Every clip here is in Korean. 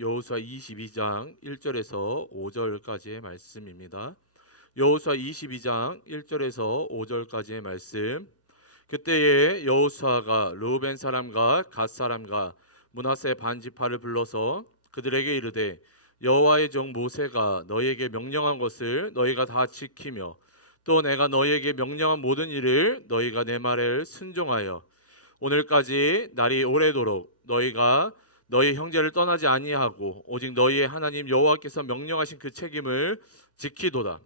여호수아 22장 1절에서 5절까지의 말씀입니다. 여호수아 22장 1절에서 5절까지의 말씀. 그때에 여호수아가 르우벤 사람과 갓 사람과 므낫세 반 지파를 불러서 그들에게 이르되 여호와의 종 모세가 너희에게 명령한 것을 너희가 다 지키며 또 내가 너희에게 명령한 모든 일을 너희가 내 말을 순종하여 오늘까지 날이 오래도록 너희가 너희 형제를 떠나지 아니하고 오직 너희의 하나님 여호와께서 명령하신 그 책임을 지키도다.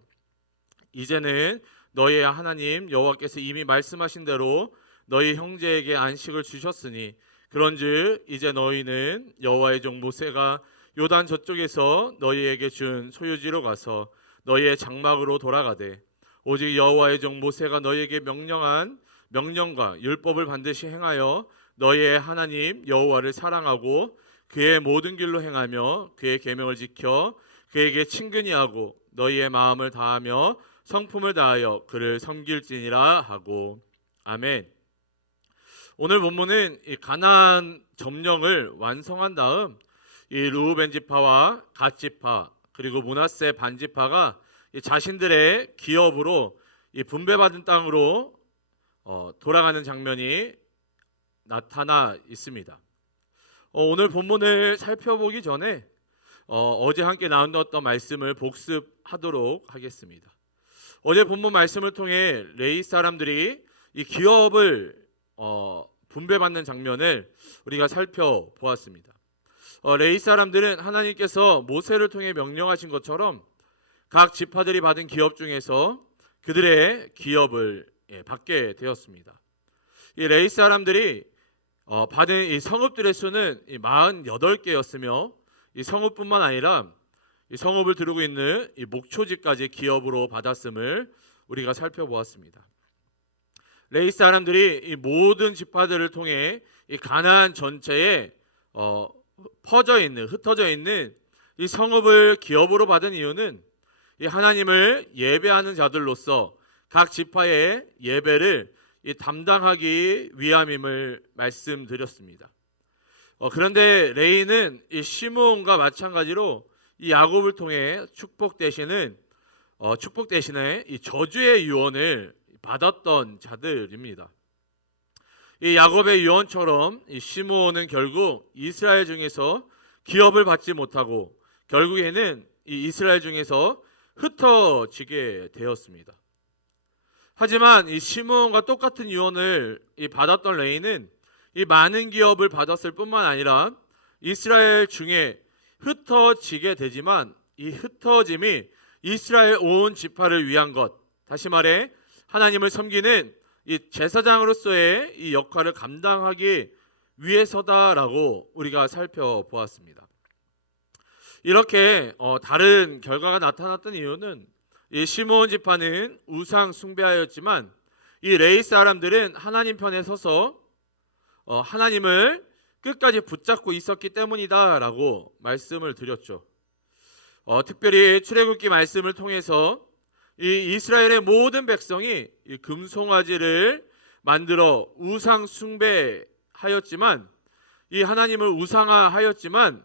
이제는 너희의 하나님 여호와께서 이미 말씀하신 대로 너희 형제에게 안식을 주셨으니 그런즉 이제 너희는 여호와의 종 모세가 요단 저쪽에서 너희에게 준 소유지로 가서 너희의 장막으로 돌아가되 오직 여호와의 종 모세가 너희에게 명령한 명령과 율법을 반드시 행하여 너희의 하나님 여호와를 사랑하고 그의 모든 길로 행하며 그의 계명을 지켜 그에게 친근히 하고 너희의 마음을 다하며 성품을 다하여 그를 섬길지니라 하고. 아멘. 오늘 본문은 이 가나안 점령을 완성한 다음 이 르우벤 지파와 갓 지파 그리고 므낫세 반 지파가 자신들의 기업으로 이 분배받은 땅으로 돌아가는 장면이 나타나 있습니다. 오늘 본문을 살펴보기 전에 어제 함께 나눴던 말씀을 복습하도록 하겠습니다. 어제 본문 말씀을 통해 레위 사람들이 이 기업을 분배받는 장면을 우리가 살펴보았습니다. 레위 사람들은 하나님께서 모세를 통해 명령하신 것처럼 각 지파들이 받은 기업 중에서 그들의 기업을 받게 되었습니다. 이 레위 사람들이 받은 이 성읍들의 수는 48개였으며 이 성읍뿐만 아니라 이 성읍을 두르고 있는 이 목초지까지 기업으로 받았음을 우리가 살펴보았습니다. 레위 사람들이 이 모든 지파들을 통해 이 가나안 전체에 흩어져 있는 이 성읍을 기업으로 받은 이유는 이 하나님을 예배하는 자들로서 각 지파의 예배를 담당하기 위함임을 말씀드렸습니다. 그런데 레위는 이 시므온과 마찬가지로 이 야곱을 통해 축복 대신에 이 저주의 유언을 받았던 자들입니다. 이 야곱의 유언처럼 이 시므온은 결국 이스라엘 중에서 기업을 받지 못하고 결국에는 이 이스라엘 중에서 흩어지게 되었습니다. 하지만 이 시므온과 똑같은 유언을 받았던 레위는 이 많은 기업을 받았을 뿐만 아니라 이스라엘 중에 흩어지게 되지만 이 흩어짐이 이스라엘 온 지파를 위한 것, 다시 말해 하나님을 섬기는 이 제사장으로서의 이 역할을 감당하기 위해서다라고 우리가 살펴보았습니다. 이렇게 다른 결과가 나타났던 이유는 이 시므온 지파는 우상 숭배하였지만 이 레위 사람들은 하나님 편에 서서 하나님을 끝까지 붙잡고 있었기 때문이다라고 말씀을 드렸죠. 특별히 출애굽기 말씀을 통해서 이 이스라엘의 모든 백성이 이 금송아지를 만들어 우상 숭배하였지만 이 하나님을 우상화하였지만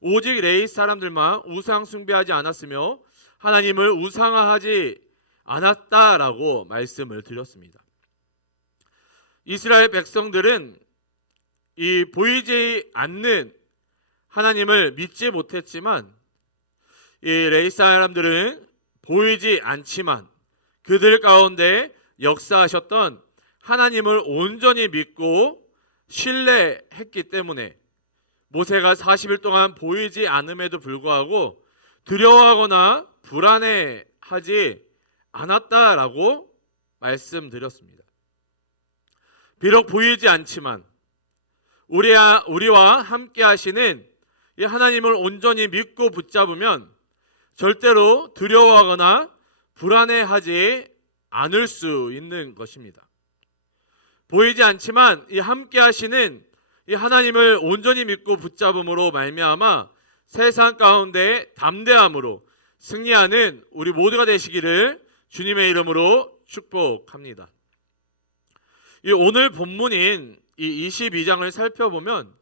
오직 레위 사람들만 우상 숭배하지 않았으며 하나님을 우상화하지 않았다라고 말씀을 드렸습니다. 이스라엘 백성들은 이 보이지 않는 하나님을 믿지 못했지만 이 레위 사람들은 보이지 않지만 그들 가운데 역사하셨던 하나님을 온전히 믿고 신뢰했기 때문에 모세가 40일 동안 보이지 않음에도 불구하고 두려워하거나 불안해하지 않았다라고 말씀드렸습니다. 비록 보이지 않지만 우리와 함께 하시는 이 하나님을 온전히 믿고 붙잡으면 절대로 두려워하거나 불안해하지 않을 수 있는 것입니다. 보이지 않지만 이 함께 하시는 이 하나님을 온전히 믿고 붙잡음으로 말미암아 세상 가운데 담대함으로 승리하는 우리 모두가 되시기를 주님의 이름으로 축복합니다. 이 오늘 본문인 이 22장을 살펴보면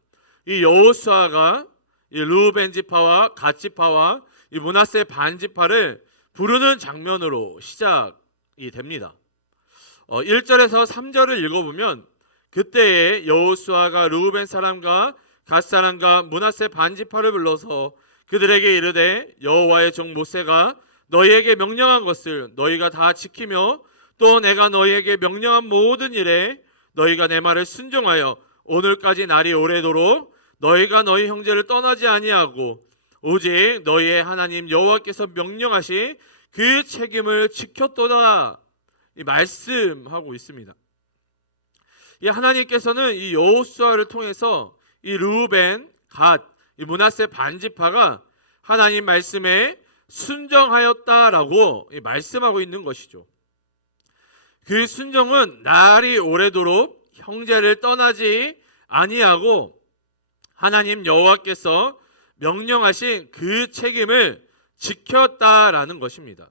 이 여호수아가 이 르우벤 지파와 갓 지파와 이 므낫세 반 지파를 부르는 장면으로 시작이 됩니다. 1절에서 3절을 읽어보면 그때에 여호수아가 르우벤 사람과 갓 사람과 므낫세 반 지파를 불러서 그들에게 이르되 여호와의 종 모세가 너희에게 명령한 것을 너희가 다 지키며 또 내가 너희에게 명령한 모든 일에 너희가 내 말을 순종하여 오늘까지 날이 오래도록 너희가 너희 형제를 떠나지 아니하고 오직 너희의 하나님 여호와께서 명령하신 그 책임을 지켰도다 이 말씀하고 있습니다. 이 하나님께서는 이 여호수아를 통해서 이 르우벤, 갓, 이 므낫세 반지파가 하나님 말씀에 순정하였다라고 말씀하고 있는 것이죠. 그 순종은 날이 오래도록 형제를 떠나지 아니하고 하나님 여호와께서 명령하신 그 책임을 지켰다라는 것입니다.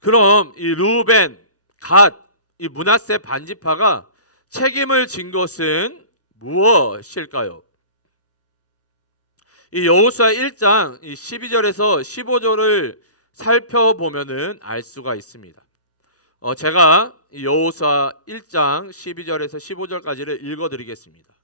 그럼 이 르우벤, 갓, 이 므낫세 반지파가 책임을 진 것은 무엇일까요? 이 여호수아 1장 12절에서 15절을 살펴보면은 알 수가 있습니다. 제가 여호수아 1장 12절에서 15절까지를 읽어드리겠습니다.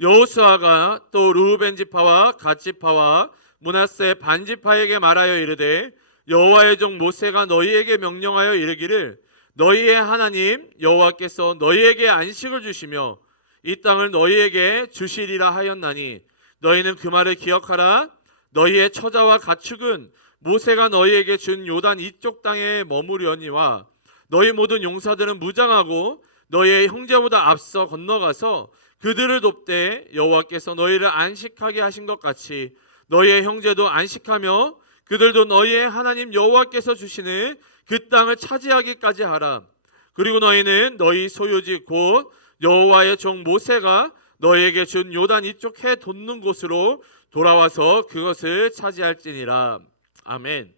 여호수아가 또 르우벤 지파와 갓 지파와 므낫세 반 지파에게 말하여 이르되 여호와의 종 모세가 너희에게 명령하여 이르기를 너희의 하나님 여호와께서 너희에게 안식을 주시며 이 땅을 너희에게 주시리라 하였나니 너희는 그 말을 기억하라. 너희의 처자와 가축은 모세가 너희에게 준 요단 이쪽 땅에 머무려니와 너희 모든 용사들은 무장하고 너희의 형제보다 앞서 건너가서 그들을 돕되 여호와께서 너희를 안식하게 하신 것 같이 너희의 형제도 안식하며 그들도 너희의 하나님 여호와께서 주시는 그 땅을 차지하기까지 하라. 그리고 너희는 너희 소유지 곧 여호와의 종 모세가 너희에게 준 요단 이쪽 해 돋는 곳으로 돌아와서 그것을 차지할지니라. 아멘.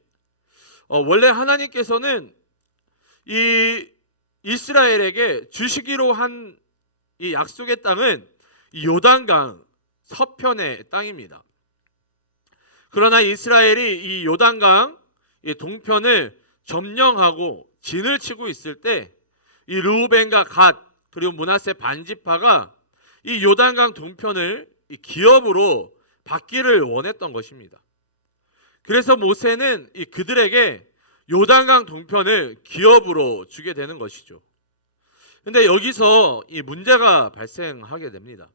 원래 하나님께서는 이 이스라엘에게 주시기로 한 이 약속의 땅은 이 요단강 서편의 땅입니다. 그러나 이스라엘이 이 요단강 이 동편을 점령하고 진을 치고 있을 때 이 르우벤과 갓 그리고 므낫세 반지파가 이 요단강 동편을 이 기업으로 받기를 원했던 것입니다. 그래서 모세는 이 그들에게 요단강 동편을 기업으로 주게 되는 것이죠. 근데 여기서 이 문제가 발생하게 됩니다.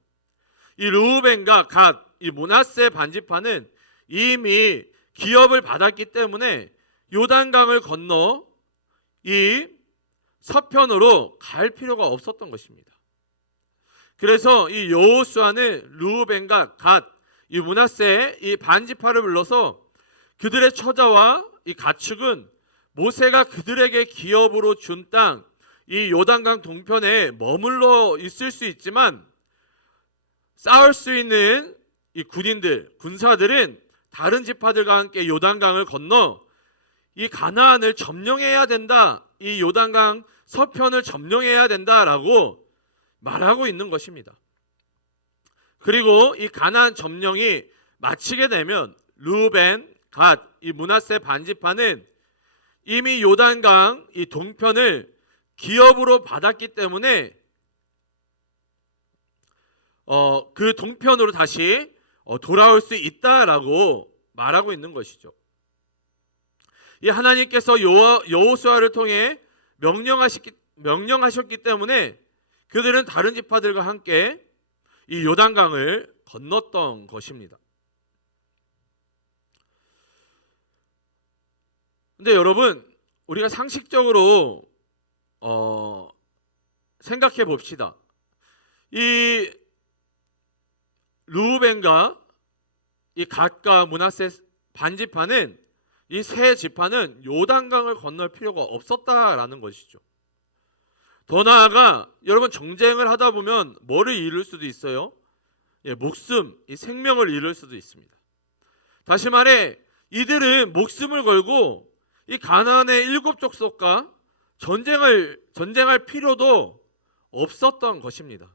이 르우벤과 갓, 이 므낫세 반지파는 이미 기업을 받았기 때문에 요단강을 건너 이 서편으로 갈 필요가 없었던 것입니다. 그래서 이 여호수아는 르우벤과 갓, 이 므낫세 이 반지파를 불러서 그들의 처자와 이 가축은 모세가 그들에게 기업으로 준 땅, 이 요단강 동편에 머물러 있을 수 있지만 싸울 수 있는 이 군인들, 군사들은 다른 지파들과 함께 요단강을 건너 이 가나안을 점령해야 된다. 이 요단강 서편을 점령해야 된다라고 말하고 있는 것입니다. 그리고 이 가나안 점령이 마치게 되면 르우벤, 갓, 이 므낫세 반지파는 이미 요단강 이 동편을 기업으로 받았기 때문에 그 동편으로 다시 돌아올 수 있다라고 말하고 있는 것이죠. 이 하나님께서 여호수아를 통해 명령하셨기 때문에 그들은 다른 지파들과 함께 이 요단강을 건넜던 것입니다. 근데 여러분, 우리가 상식적으로 생각해 봅시다. 이 르우벤과 이 갓과 므낫세 반지파는 이 세 지파는 요단강을 건널 필요가 없었다라는 것이죠. 더 나아가 여러분 정쟁을 하다 보면 뭐를 잃을 수도 있어요? 목숨, 이 생명을 잃을 수도 있습니다. 다시 말해 이들은 목숨을 걸고 이 가나안의 7 족속과 전쟁할 필요도 없었던 것입니다.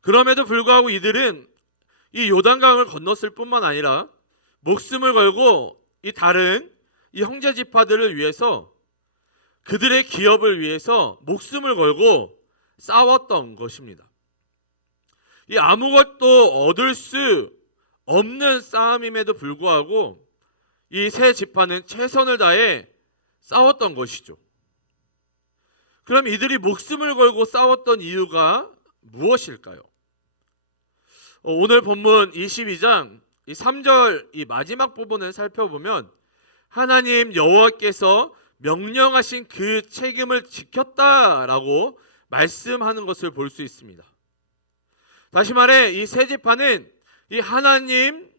그럼에도 불구하고 이들은 이 요단강을 건넜을 뿐만 아니라 목숨을 걸고 이 다른 이 형제 지파들을 위해서, 그들의 기업을 위해서 목숨을 걸고 싸웠던 것입니다. 이 아무것도 얻을 수 없는 싸움임에도 불구하고 이 세 지파는 최선을 다해 싸웠던 것이죠. 그럼 이들이 목숨을 걸고 싸웠던 이유가 무엇일까요? 오늘 본문 22장 이 3절 이 마지막 부분을 살펴보면 하나님 여호와께서 명령하신 그 책임을 지켰다라고 말씀하는 것을 볼 수 있습니다. 다시 말해 이 세 지파는 이 하나님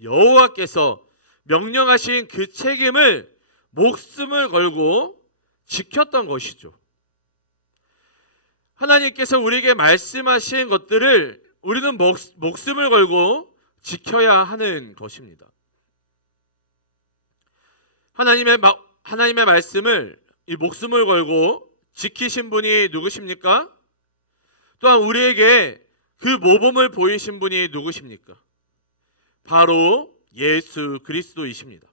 여호와께서 명령하신 그 책임을 목숨을 걸고 지켰던 것이죠. 하나님께서 우리에게 말씀하신 것들을 우리는 목숨을 걸고 지켜야 하는 것입니다. 하나님의 말씀을 이 목숨을 걸고 지키신 분이 누구십니까? 또한 우리에게 그 모범을 보이신 분이 누구십니까? 바로 예수 그리스도이십니다.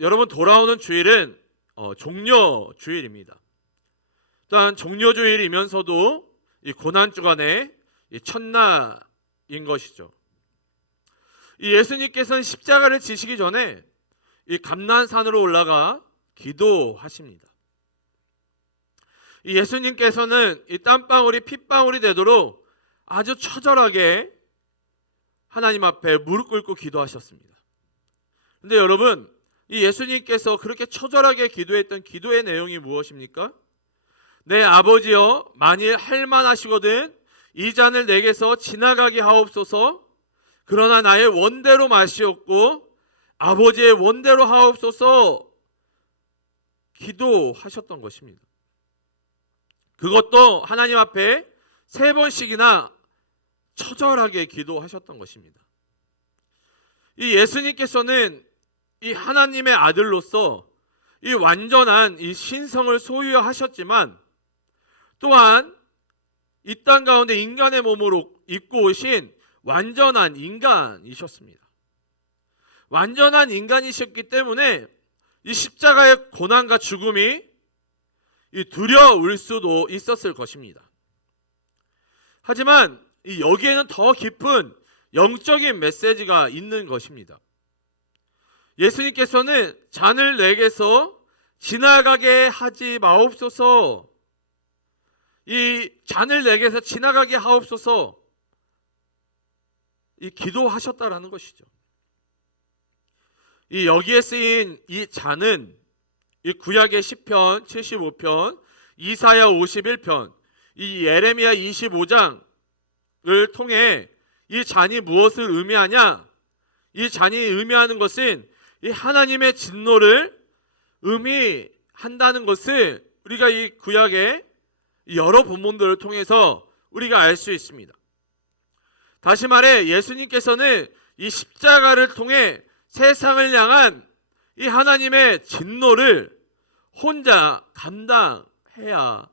여러분, 돌아오는 주일은 종려 주일입니다. 또한 종려 주일이면서도 이 고난 주간의 첫날인 것이죠. 이 예수님께서는 십자가를 지시기 전에 이 감난산으로 올라가 기도하십니다. 이 예수님께서는 이 땀방울이 핏방울이 되도록 아주 처절하게 하나님 앞에 무릎 꿇고 기도하셨습니다. 그런데 여러분, 이 예수님께서 그렇게 처절하게 기도했던 기도의 내용이 무엇입니까? 내 아버지여, 만일 할만하시거든 이 잔을 내게서 지나가게 하옵소서. 그러나 나의 원대로 마시옵고 아버지의 원대로 하옵소서 기도하셨던 것입니다. 그것도 하나님 앞에 3번씩이나 처절하게 기도하셨던 것입니다. 이 예수님께서는 이 하나님의 아들로서 이 완전한 이 신성을 소유하셨지만 또한 이 땅 가운데 인간의 몸으로 입고 오신 완전한 인간이셨습니다. 완전한 인간이셨기 때문에 이 십자가의 고난과 죽음이 두려울 수도 있었을 것입니다. 하지만 여기에는 더 깊은 영적인 메시지가 있는 것입니다. 예수님께서는 잔을 내게서 지나가게 하지 마옵소서, 이 잔을 내게서 지나가게 하옵소서 이 기도하셨다라는 것이죠. 이 여기에 쓰인 이 잔은 이 구약의 시편 75편, 이사야 51편, 이 예레미야 25장을 통해 이 잔이 무엇을 의미하냐? 이 잔이 의미하는 것은 이 하나님의 진노를 의미한다는 것을 우리가 이 구약의 여러 본문들을 통해서 우리가 알 수 있습니다. 다시 말해 예수님께서는 이 십자가를 통해 세상을 향한 이 하나님의 진노를 혼자 감당해야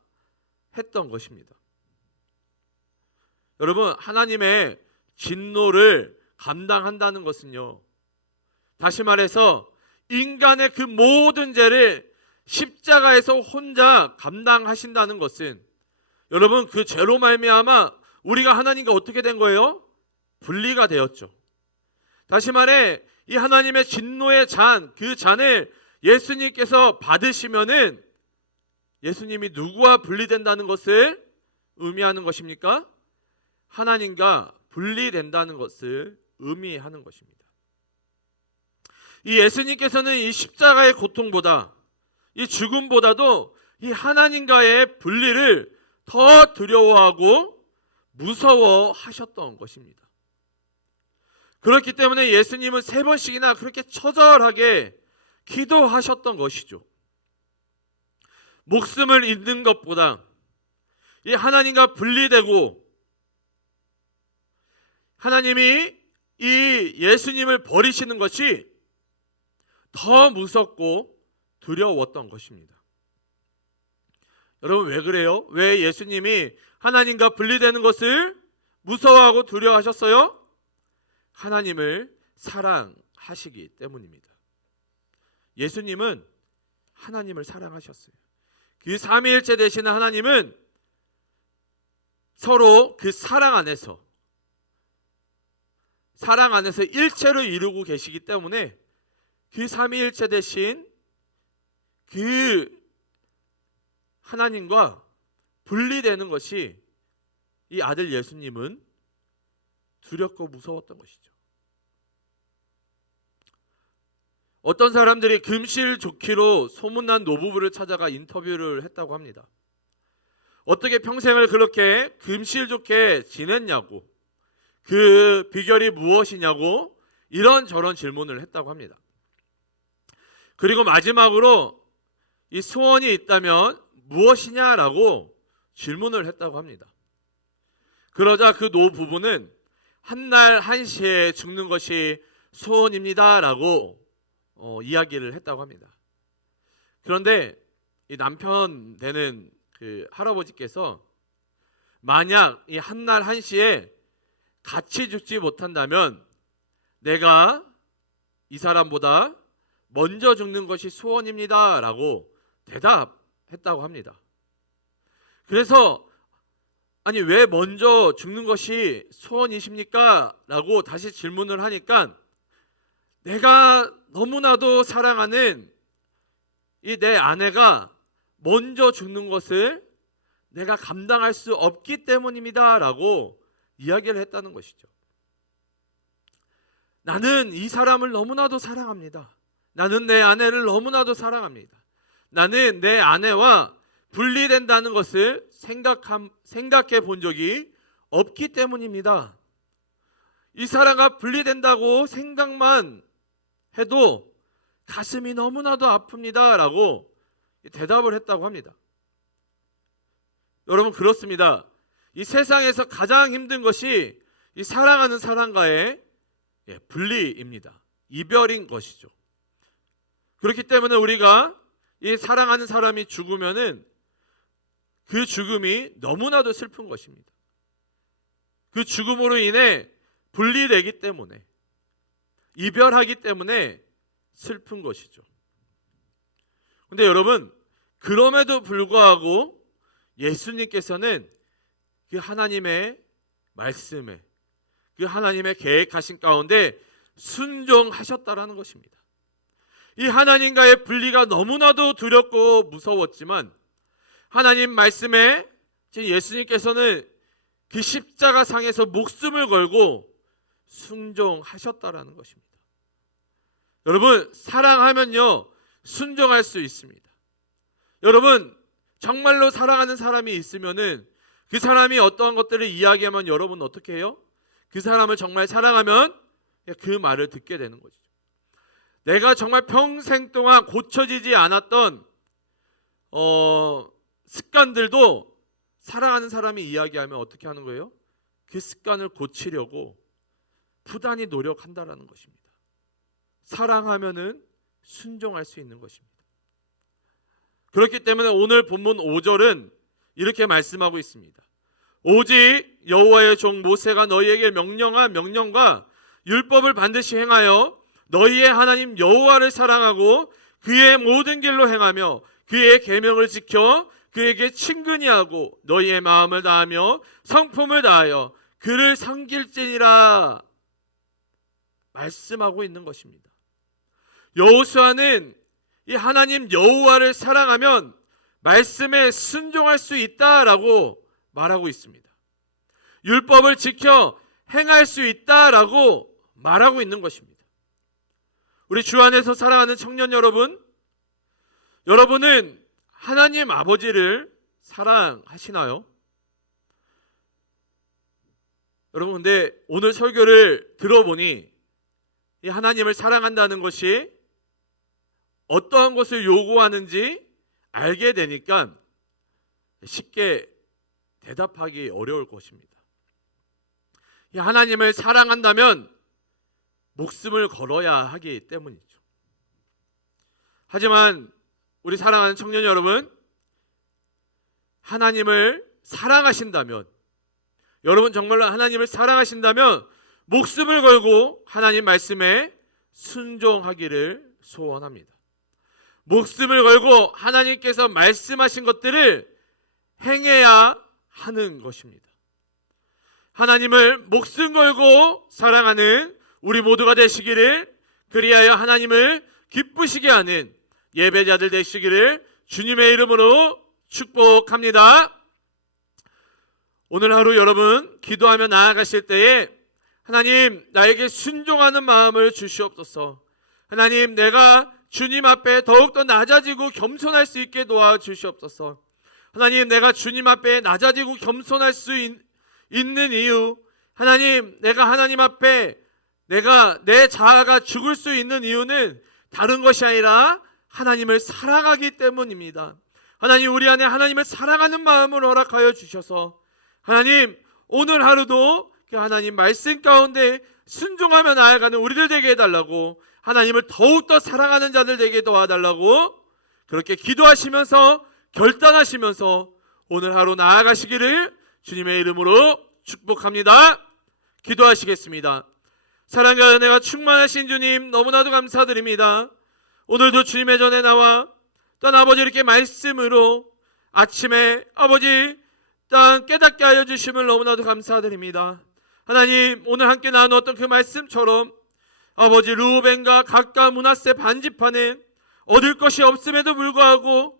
했던 것입니다. 여러분, 하나님의 진노를 감당한다는 것은요, 다시 말해서 인간의 그 모든 죄를 십자가에서 혼자 감당하신다는 것은 여러분, 그 죄로 말미암아 우리가 하나님과 어떻게 된 거예요? 분리가 되었죠. 다시 말해 이 하나님의 진노의 잔, 그 잔을 예수님께서 받으시면은 예수님이 누구와 분리된다는 것을 의미하는 것입니까? 하나님과 분리된다는 것을 의미하는 것입니다. 이 예수님께서는 이 십자가의 고통보다, 이 죽음보다도 이 하나님과의 분리를 더 두려워하고 무서워하셨던 것입니다. 그렇기 때문에 예수님은 3번씩이나 그렇게 처절하게 기도하셨던 것이죠. 목숨을 잃는 것보다 이 하나님과 분리되고 하나님이 이 예수님을 버리시는 것이 더 무섭고 두려웠던 것입니다. 여러분, 왜 그래요? 왜 예수님이 하나님과 분리되는 것을 무서워하고 두려워하셨어요? 하나님을 사랑하시기 때문입니다. 예수님은 하나님을 사랑하셨어요. 그 삼위일체 되시는 하나님은 서로 그 사랑 안에서 일체를 이루고 계시기 때문에 그 삼위일체 되신 그 하나님과 분리되는 것이 이 아들 예수님은 두렵고 무서웠던 것이죠. 어떤 사람들이 금실 좋기로 소문난 노부부를 찾아가 인터뷰를 했다고 합니다. 어떻게 평생을 그렇게 금실 좋게 지냈냐고, 그 비결이 무엇이냐고 이런저런 질문을 했다고 합니다. 그리고 마지막으로 이 소원이 있다면 무엇이냐라고 질문을 했다고 합니다. 그러자 그 노부부는 한날 한시에 죽는 것이 소원입니다라고 이야기를 했다고 합니다. 그런데 이 남편 되는 그 할아버지께서 만약 이 한날 한시에 같이 죽지 못한다면 내가 이 사람보다 먼저 죽는 것이 소원입니다라고 대답했다고 합니다. 그래서 아니 왜 먼저 죽는 것이 소원이십니까? 라고 다시 질문을 하니까 내가 너무나도 사랑하는 이 내 아내가 먼저 죽는 것을 내가 감당할 수 없기 때문입니다 라고 이야기를 했다는 것이죠. 나는 이 사람을 너무나도 사랑합니다. 나는 내 아내를 너무나도 사랑합니다. 나는 내 아내와 분리된다는 것을 생각해 본 적이 없기 때문입니다. 이 사랑과 분리된다고 생각만 해도 가슴이 너무나도 아픕니다 라고 대답을 했다고 합니다. 여러분 그렇습니다. 이 세상에서 가장 힘든 것이 이 사랑하는 사람과의 분리입니다. 이별인 것이죠. 그렇기 때문에 우리가 이 사랑하는 사람이 죽으면은 그 죽음이 너무나도 슬픈 것입니다. 그 죽음으로 인해 분리되기 때문에, 이별하기 때문에 슬픈 것이죠. 근데 여러분, 그럼에도 불구하고 예수님께서는 그 하나님의 말씀에, 그 하나님의 계획하신 가운데 순종하셨다라는 것입니다. 이 하나님과의 분리가 너무나도 두렵고 무서웠지만 하나님 말씀에 예수님께서는 그 십자가 상에서 목숨을 걸고 순종하셨다라는 것입니다. 여러분 사랑하면요 순종할 수 있습니다. 여러분 정말로 사랑하는 사람이 있으면은 그 사람이 어떠한 것들을 이야기하면 여러분 어떻게 해요? 그 사람을 정말 사랑하면 그 말을 듣게 되는 거죠. 내가 정말 평생 동안 고쳐지지 않았던 습관들도 사랑하는 사람이 이야기하면 어떻게 하는 거예요? 그 습관을 고치려고 부단히 노력한다라는 것입니다. 사랑하면은 순종할 수 있는 것입니다. 그렇기 때문에 오늘 본문 5절은 이렇게 말씀하고 있습니다. 오직 여호와의 종 모세가 너희에게 명령한 명령과 율법을 반드시 행하여 너희의 하나님 여호와를 사랑하고 그의 모든 길로 행하며 그의 계명을 지켜 그에게 친근히 하고 너희의 마음을 다하며 성품을 다하여 그를 섬길지니라 말씀하고 있는 것입니다. 여호수아는 이 하나님 여호와를 사랑하면 말씀에 순종할 수 있다라고 말하고 있습니다. 율법을 지켜 행할 수 있다라고 말하고 있는 것입니다. 우리 주 안에서 사랑하는 청년 여러분, 여러분은 하나님 아버지를 사랑하시나요? 여러분 근데 오늘 설교를 들어보니 이 하나님을 사랑한다는 것이 어떠한 것을 요구하는지 알게 되니까 쉽게 대답하기 어려울 것입니다. 이 하나님을 사랑한다면 목숨을 걸어야 하기 때문이죠. 하지만 우리 사랑하는 청년 여러분, 하나님을 사랑하신다면 여러분 정말로 하나님을 사랑하신다면 목숨을 걸고 하나님 말씀에 순종하기를 소원합니다. 목숨을 걸고 하나님께서 말씀하신 것들을 행해야 하는 것입니다. 하나님을 목숨 걸고 사랑하는 우리 모두가 되시기를, 그리하여 하나님을 기쁘시게 하는 예배자들 되시기를 주님의 이름으로 축복합니다. 오늘 하루 여러분 기도하며 나아가실 때에 하나님, 나에게 순종하는 마음을 주시옵소서. 하나님, 내가 주님 앞에 더욱더 낮아지고 겸손할 수 있게 도와주시옵소서. 하나님, 내가 주님 앞에 낮아지고 겸손할 수 있는 이유, 하나님, 내가 하나님 앞에 내 자아가 죽을 수 있는 이유는 다른 것이 아니라 하나님을 사랑하기 때문입니다. 하나님, 우리 안에 하나님을 사랑하는 마음을 허락하여 주셔서 하나님, 오늘 하루도 그 하나님 말씀 가운데 순종하며 나아가는 우리들 되게 해달라고, 하나님을 더욱더 사랑하는 자들 되게 도와달라고 그렇게 기도하시면서 결단하시면서 오늘 하루 나아가시기를 주님의 이름으로 축복합니다. 기도하시겠습니다. 사랑과 은혜가 충만하신 주님, 너무나도 감사드립니다. 오늘도 주님의 전에 나와 또 아버지 이렇게 말씀으로 아침에 아버지 땅 깨닫게 하여 주심을 너무나도 감사드립니다. 하나님, 오늘 함께 나누었던 그 말씀처럼 아버지 르우벤과 각과 므낫세 반지파는 얻을 것이 없음에도 불구하고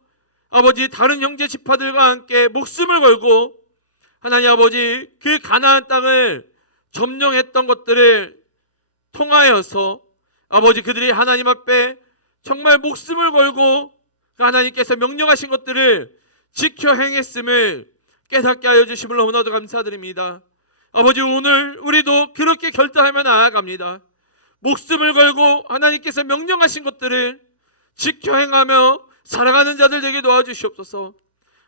아버지 다른 형제 지파들과 함께 목숨을 걸고 하나님 아버지 그 가나안 땅을 점령했던 것들을 통하여서 아버지 그들이 하나님 앞에 정말 목숨을 걸고 하나님께서 명령하신 것들을 지켜 행했음을 깨닫게 하여 주심을 너무나도 감사드립니다. 아버지, 오늘 우리도 그렇게 결단하며 나아갑니다. 목숨을 걸고 하나님께서 명령하신 것들을 지켜 행하며 살아가는 자들 되게 도와주시옵소서.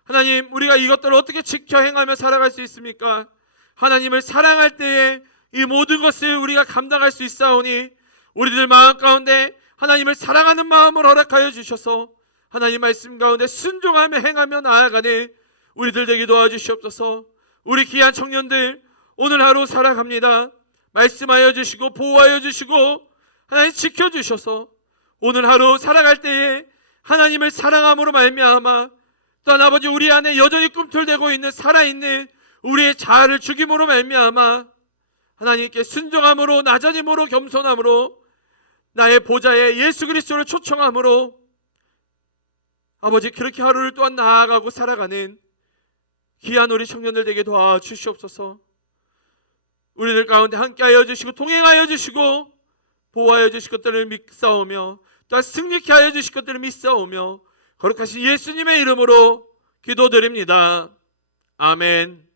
하나님, 우리가 이것들을 어떻게 지켜 행하며 살아갈 수 있습니까? 하나님을 사랑할 때에 이 모든 것을 우리가 감당할 수 있사오니 우리들 마음 가운데 하나님을 사랑하는 마음을 허락하여 주셔서 하나님 말씀 가운데 순종하며 행하며 나아가는 우리들 되게 도와주시옵소서. 우리 귀한 청년들 오늘 하루 살아갑니다. 말씀하여 주시고 보호하여 주시고 하나님 지켜주셔서 오늘 하루 살아갈 때에 하나님을 사랑함으로 말미암아 또한 아버지 우리 안에 여전히 꿈틀대고 있는 살아있는 우리의 자아를 죽임으로 말미암아 하나님께 순종함으로 낮아짐으로 겸손함으로 나의 보좌에 예수 그리스도를 초청함으로 아버지 그렇게 하루를 또한 나아가고 살아가는 귀한 우리 청년들 되게 도와주시옵소서. 우리들 가운데 함께하여 주시고 동행하여 주시고 보호하여 주실 것들을 믿사오며 또한 승리케 하여 주실 것들을 믿사오며 거룩하신 예수님의 이름으로 기도드립니다. 아멘.